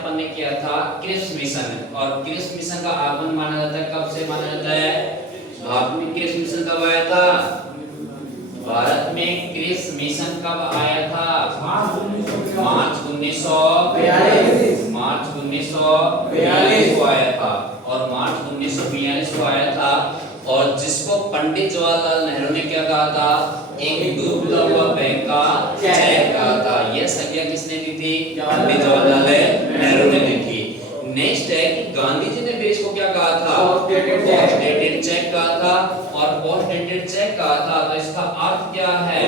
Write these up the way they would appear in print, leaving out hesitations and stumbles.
अपन ने किया था क्रिप्स मिशन, और क्रिप्स मिशन का आगमन माना जाता है, कब से माना जाता है? भारत में क्रिप्स मिशन कब आया था? भारत में क्रिप्स मिशन कब आया था? मार्च 1942 को आया था, और मार्च 1942 को आया था, और जिसको पंडित जवाहरलाल नेहरू ने क्या कहा था? एक डूबता हुआ बैंक का चेक कहा था। यह संज्ञा किसने दी थी? पंडित जवाहरलाल नेहरू ने दी थी। नेक्स्ट है कि गांधी जी ने भी इसको क्या कहा था? पोस्ट डेटेड चेक कहा था, और पोस्ट डेटेड चेक कहा था, तो इसका अर्थ क्या है?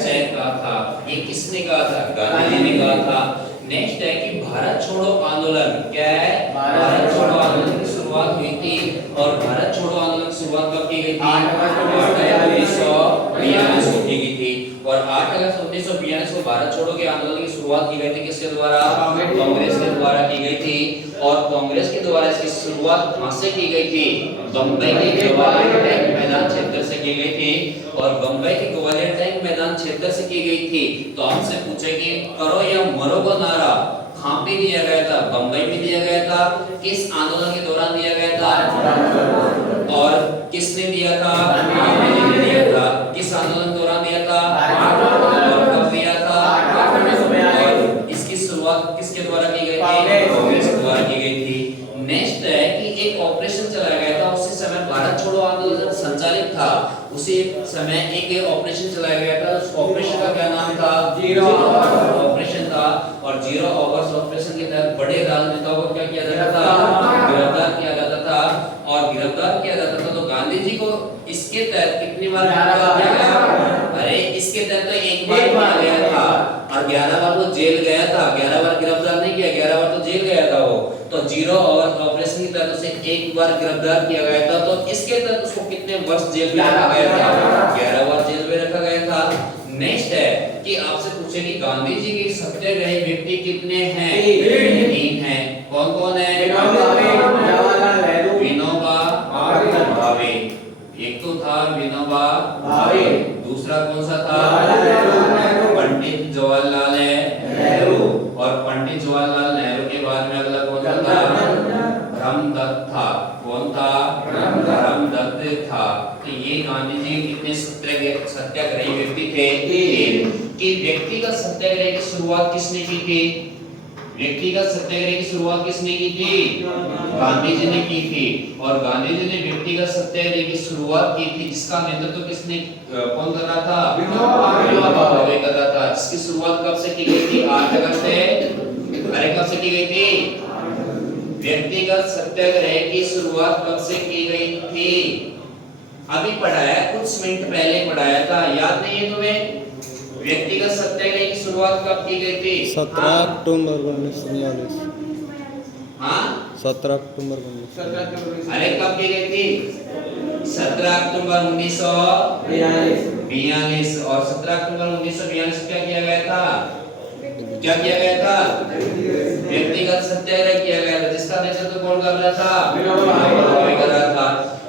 चेक कहा था। ये किसने कहा था? गांधी जी ने कहा था। नेक्स्ट है कि भारत छोड़ो आंदोलन क्या है? भारत छोड़ो आंदोलन की शुरुआत हुई थी, और भारत छोड़ो आंदोलन की शुरुआत कब की गई थी? 8 अगस्त 1942 को की गई थी, और 8 अगस्त 1942 को भारत छोड़ो के आंदोलन की शुरुआत की गई थी किसके द्वारा? कांग्रेस के द्वारा की गई थी, और कांग्रेस के द्वारा इसकी शुरुआत कहां से की गई थी? बंबई के ग्वालियर टैंक मैदान क्षेत्र से की गई थी, और बंबई के ग्वालियर टैंक मैदान क्षेत्र से की गई थी। तो आपसे पूछे कि करो या मरो का नारा कहां पे दिया गया था? बंबई में दिया गया था। किस आंदोलन के दौरान दिया गया था? और किसने दिया था? गांधी जी ने दिया था। किस आंदोलन के दौरान दिया था? और कब दिया था? और इसकी शुरुआत किसके द्वारा की गई थी? कांग्रेस के द्वारा की गई थी। नेक्स्ट है कि एक ऑपरेशन चलाया गया था, उसी समय भारत छोड़ो आंदोलन संचालित था, उसी समय एक ऑपरेशन चलाया गया था। उस ऑपरेशन का क्या नाम था? जीरो ऑपरेशन था, और जीरो आवर्स ऑपरेशन के तहत बड़े राजनेताओं को क्या किया जाता था? गिरफ्तार किया जाता था, और गिरफ्तार किया जाता था। तो गांधी जी को इसके तहत कितनी बार गिरफ्तार किया गया? अरे इसके तहत तो एक बार किया गया था, और 11 बार वो जेल गया था। 11 बार गिरफ्तार नहीं किया, 11 बार तो जेल गया था वो। तो जीरो आवर्स ऑपरेशन के तहत उसे एक बार गिरफ्तार किया गया था, तो इसके तहत उसको कितने वर्ष जेल में रखा गया था? 11 बार जेल में रखा गया था। नेक्स्ट है कि आपसे पूछे कि गांधी जी के सत्याग्रही व्यक्ति कितने हैं? 3 हैं। कौन कौन है? विनोबा भावे, एक तो था विनोबा भावे, दूसरा कौन सा था? पंडित जवाहरलाल नेहरू, और पंडित जवाहरलाल नेहरू के बाद में अगला कौन सा था? ब्रह्मदत्त था। कौन था? ब्रह्मदत्त था। तो ये गांधी जी कितने सत्याग्रही व्यक्ति थे? कि व्यक्तिगत सत्याग्रह की शुरुआत किसने की थी? व्यक्तिगत सत्याग्रह की शुरुआत किसने की थी? गांधी जी ने की थी, और गांधी जी ने व्यक्तिगत सत्याग्रह की शुरुआत की थी, जिसका नेतृत्व किसने कौन कर रहा था? विनोबा भावे कर रहा था। इसकी शुरुआत कब से की गई थी? 8 अगस्त से। अरे कब से की गई थी? व्यक्तिगत सत्याग्रह की शुरुआत कब से की गई थी? अभी पढ़ाया, कुछ मिनट पहले पढ़ाया था, याद नहीं है तुम्हें? व्यक्तिगत सत्याग्रह की शुरुआत कब की गई थी? 17 अक्टूबर 1942। हाँ 17 अक्टूबर 1942। अरे कब की गई थी? 17 अक्टूबर 1942, और 17 अक्टूबर 1942 को क्या किया गया था? क्या किया गया था? व्यक्तिगत सत्याग्रह किया गया था, जिसका नेतृत्व कौन कर रहा था? विनोबा भावे कर रहा था।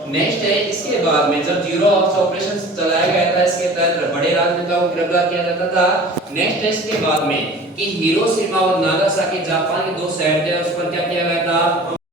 नेक्स्ट है, इसके बाद में जब जीरो ऑपरेशन चलाया गया था, इसके तहत बड़े राजनेताओं को गिरफ्तार किया जाता था। नेक्स्ट है इसके बाद में कि हिरोशिमा और नागासाकी जापान के 2 शहर थे, उस पर क्या किया गया था?